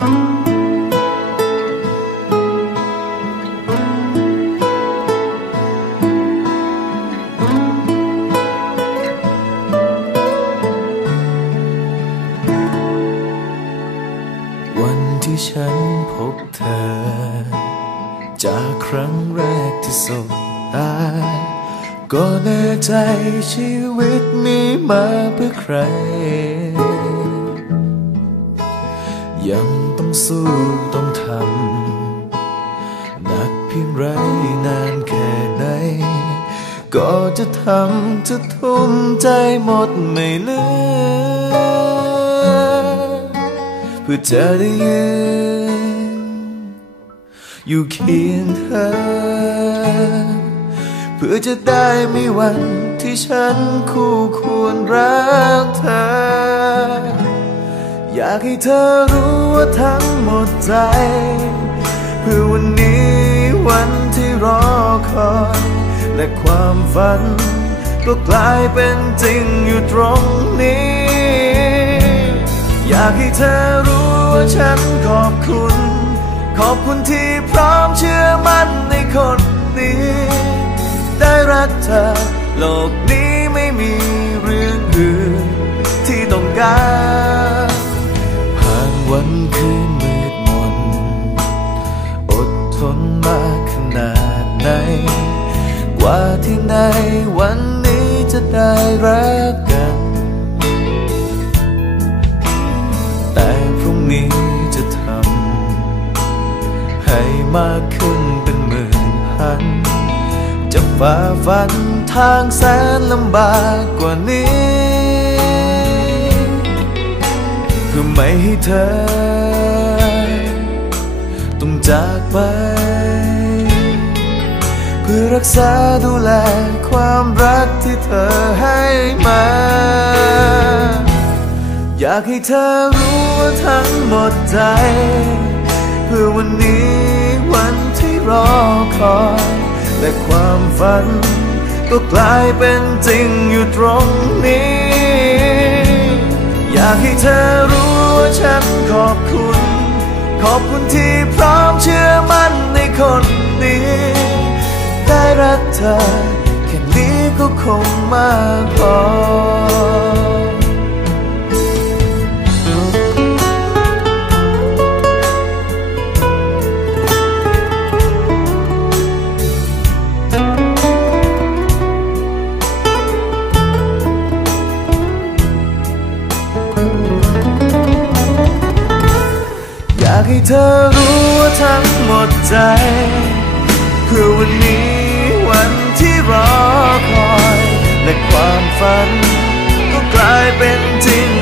วันที่ฉันพบเธอ จากครั้งแรกที่สบตาก็แน่ใจชีวิตมีมาเพื่อใคร ยังต้องสู้ต้องทำหนักเพียงไรนานแค่ไหน ก็จะทำจะทุ่มใจหมดไม่เหลือเพื่อจะได้ยืนอยู่เคียงเธอ เพื่อจะได้มีวันที่ฉันคู่ควรรักเธอ อยากให้เธอรู้ว่าทั้งหมดใจ เพื่อวันนี้วันที่รอคอย และความฝัน ก็กลายเป็นจริงอยู่ตรงนี้ อยากให้เธอรู้ว่าฉันขอบคุณ ขอบคุณที่พร้อมเชื่อมั่นในคนนี้ ได้รักเธอโลกนี้ไม่มีเรื่องอื่นที่ต้องการ มากขึ้นเป็นหมื่นพัน จะฝ่าฟันทางแสนลำบากกว่านี้ เพื่อไม่ให้เธอ ต้องจากไป เพื่อรักษาดูแลความรักที่เธอให้มา อยากให้เธอรู้ว่าทั้งหมดใจ เพื่อวันนี้ รอคอยและความฝัน ก็กลายเป็นจริงอยู่ตรงนี้ อยากให้เธอรู้ว่าฉันขอบคุณ ขอบคุณที่พร้อมเชื่อมั่นในคนนี้ได้รักเธอแค่นี้ก็คงมากพอ ให้เธอรู้ว่าทั้งหมดใจ เพื่อวันนี้วันที่รอคอย และความฝัน ก็กลายเป็นจริง